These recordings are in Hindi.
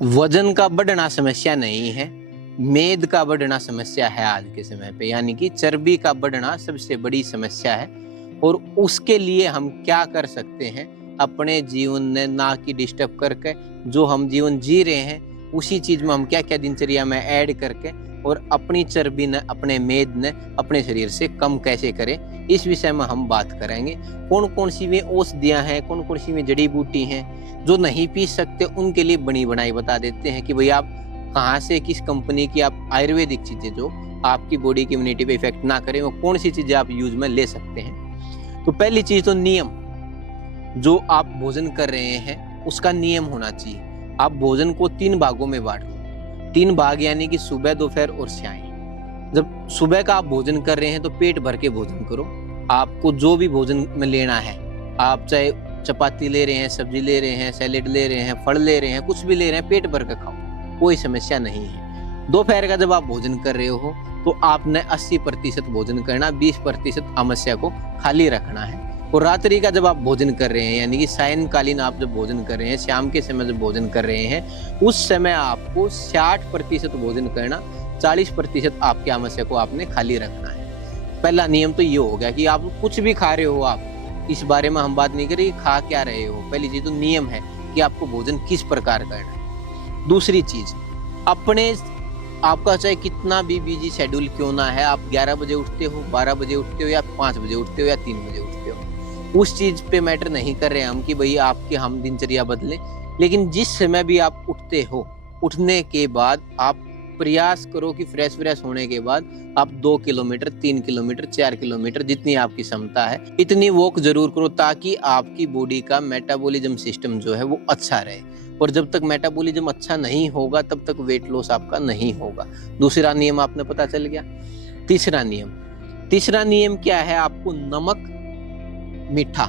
वजन का बढ़ना समस्या नहीं है, मेद का बढ़ना समस्या है आज के समय पे। यानी कि चर्बी का बढ़ना सबसे बड़ी समस्या है। और उसके लिए हम क्या कर सकते हैं, अपने जीवन में ना कि डिस्टर्ब करके जो हम जीवन जी रहे हैं उसी चीज में हम क्या क्या दिनचर्या में ऐड करके और अपनी चर्बी ने, अपने मेद ने अपने शरीर से कम कैसे करें, इस विषय में हम बात करेंगे। कौन कौन सी वे औषधियां हैं, कौन कौन सी वे जड़ी बूटी हैं, जो नहीं पी सकते उनके लिए बनी बनाई बता देते हैं कि भाई आप कहाँ से, किस कंपनी की आप आयुर्वेदिक चीजें जो आपकी बॉडी की इम्यूनिटी पे इफेक्ट ना करें, वो कौन सी चीजें आप यूज में ले सकते हैं। तो पहली चीज तो नियम, जो आप भोजन कर रहे हैं उसका नियम होना चाहिए। आप भोजन को 3 भागों में बांट लो। 3 भाग यानी कि सुबह, दोपहर और शाम। जब सुबह का आप भोजन कर रहे हैं तो पेट भर के भोजन करो। आपको जो भी भोजन में लेना है, आप चाहे चपाती ले रहे हैं, सब्जी ले रहे हैं, सैलेड ले रहे हैं, फल ले रहे हैं, कुछ भी ले रहे हैं, पेट भर के खाओ, कोई समस्या नहीं है। दोपहर का जब आप भोजन कर रहे हो तो आपने 80% भोजन करना, 20% आमस्या को खाली रखना है। और रात्रि का जब आप भोजन कर रहे हैं, यानी कि सायंकालीन आप जब भोजन कर रहे हैं, शाम के समय जब भोजन कर रहे हैं, उस समय आपको 60% भोजन करना, 40% आपके आमस्या को आपने खाली रखना है। पहला नियम तो ये हो गया कि आप कुछ भी खा रहे हो, आप इस बारे में हम बात नहीं करें खा क्या रहे हो। पहली चीज तो नियम है कि आपको भोजन किस प्रकार करना है। दूसरी चीज, अपने आपका चाहे कितना भी बिजी शेड्यूल क्यों ना है, आप 11 बजे उठते हो, 12 बजे उठते हो, या 5 बजे उठते हो, या 3 बजे उठते हो, उस चीज पे मैटर नहीं कर रहे हम कि भाई आपके हम दिनचर्या बदलें। लेकिन जिस समय भी आप उठते हो, उठने के बाद आप प्रयास करो कि फ्रेश होने के बाद आप 2 किलोमीटर, 3 किलोमीटर, 4 किलोमीटर, जितनी आपकी क्षमता है इतनी वॉक जरूर करो, ताकि आपकी बॉडी का मेटाबॉलिज्म सिस्टम जो है वो अच्छा रहे। और जब तक मेटाबॉलिज्म अच्छा नहीं होगा तब तक वेट लॉस आपका नहीं होगा। दूसरा नियम आपने पता चल गया। तीसरा नियम क्या है, आपको नमक, मीठा,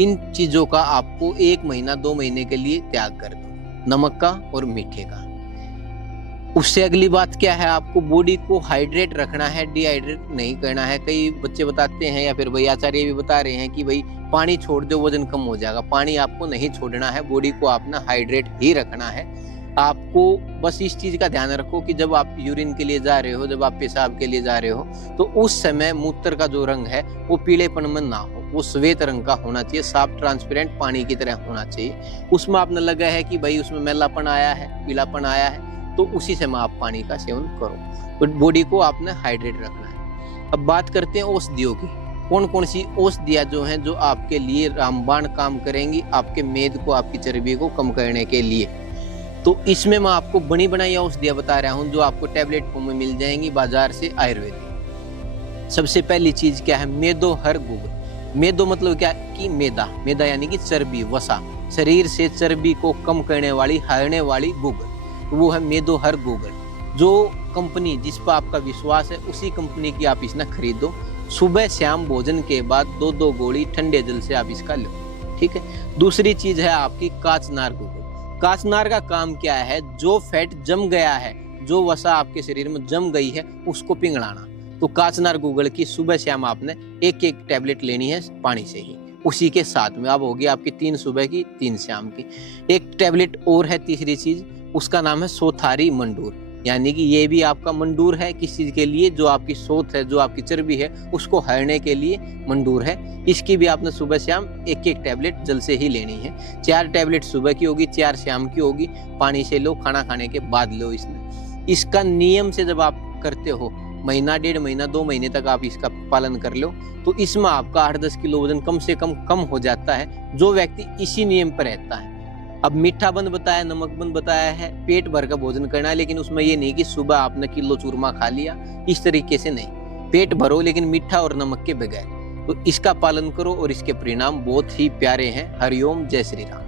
इन चीजों का आपको 1 महीना 2 महीने के लिए त्याग कर दो, नमक का और मीठे का। उससे अगली बात क्या है, आपको बॉडी को हाइड्रेट रखना है, डिहाइड्रेट नहीं करना है। कई बच्चे बताते हैं या फिर भाई आचार्य भी बता रहे हैं कि भाई पानी छोड़ दो वजन कम हो जाएगा। पानी आपको नहीं छोड़ना है, बॉडी को आपने हाइड्रेट ही रखना है। आपको बस इस चीज का ध्यान रखो कि जब आप यूरिन के लिए जा रहे हो, जब आप पेशाब के लिए जा रहे हो, तो उस समय मूत्र का जो रंग है वो पीलेपन में ना हो, वो श्वेत रंग का होना चाहिए, साफ ट्रांसपेरेंट पानी की तरह होना चाहिए। उसमें आपने लगा है कि भाई उसमें मैलापन आया है, पीलापन आया है, तो उसी समय आप पानी का सेवन करो। तो बॉडी को आपने हाइड्रेट रखना है। अब बात करते हैं औषधियों की। कौन कौन सी औषधियां जो हैं जो आपके लिए रामबाण काम करेंगी, आपके मेद को, आपकी चर्बी को कम करने के लिए। तो इसमें मैं आपको बनी बनाई औषधियां बता रहा हूं जो आपको टैबलेट फॉर्म में मिल जाएंगी बाजार से, आयुर्वेदिक। सबसे पहली चीज क्या है, मेदो हर गुगल। मेदो मतलब क्या कि मैदा यानी कि चर्बी, वसा, शरीर से चर्बी को कम करने वाली, हारने वाली गुगल, वो है मेदो हर गुगल। जो कंपनी जिस पर आपका विश्वास है उसी कंपनी की आप इसना खरीदो। सुबह शाम भोजन के बाद 2-2 गोली ठंडे जल से आप इसका लो, ठीक है। दूसरी चीज है आपकी काचनार गुगल। काचनार का काम क्या है, जो फैट जम गया है, जो वसा आपके शरीर में जम गई है, उसको पिघलाना। तो काचनार गुगल की सुबह शाम आपने 1-1 टैबलेट लेनी है पानी से ही। उसी के साथ में अब होगी आपकी 3 सुबह की, 3 शाम की। एक टैबलेट और है तीसरी चीज, उसका नाम है सोथारी मंडूर। यानी कि ये भी आपका मंडूर है, किस चीज के लिए, जो आपकी सोथ है, जो आपकी चर्बी है, उसको हरने के लिए मंडूर है। इसकी भी आपने सुबह शाम 1-1 टैबलेट जल से ही लेनी है। 4 टैबलेट सुबह की होगी, 4 शाम की होगी। पानी से लो, खाना खाने के बाद लो। इसका नियम से जब आप करते हो, महीना, 1.5 महीना, 2 महीने तक आप इसका पालन कर लो, तो इसमें आपका 8-10 किलो वजन कम से कम हो जाता है, जो व्यक्ति इसी नियम पर रहता है। अब मीठा बंद बताया, नमक बंद बताया है, पेट भर का भोजन करना है। लेकिन उसमें ये नहीं कि सुबह आपने किलो चूरमा खा लिया, इस तरीके से नहीं। पेट भरो लेकिन मीठा और नमक के बगैर। तो इसका पालन करो और इसके परिणाम बहुत ही प्यारे हैं। हरिओम, जय श्री राम।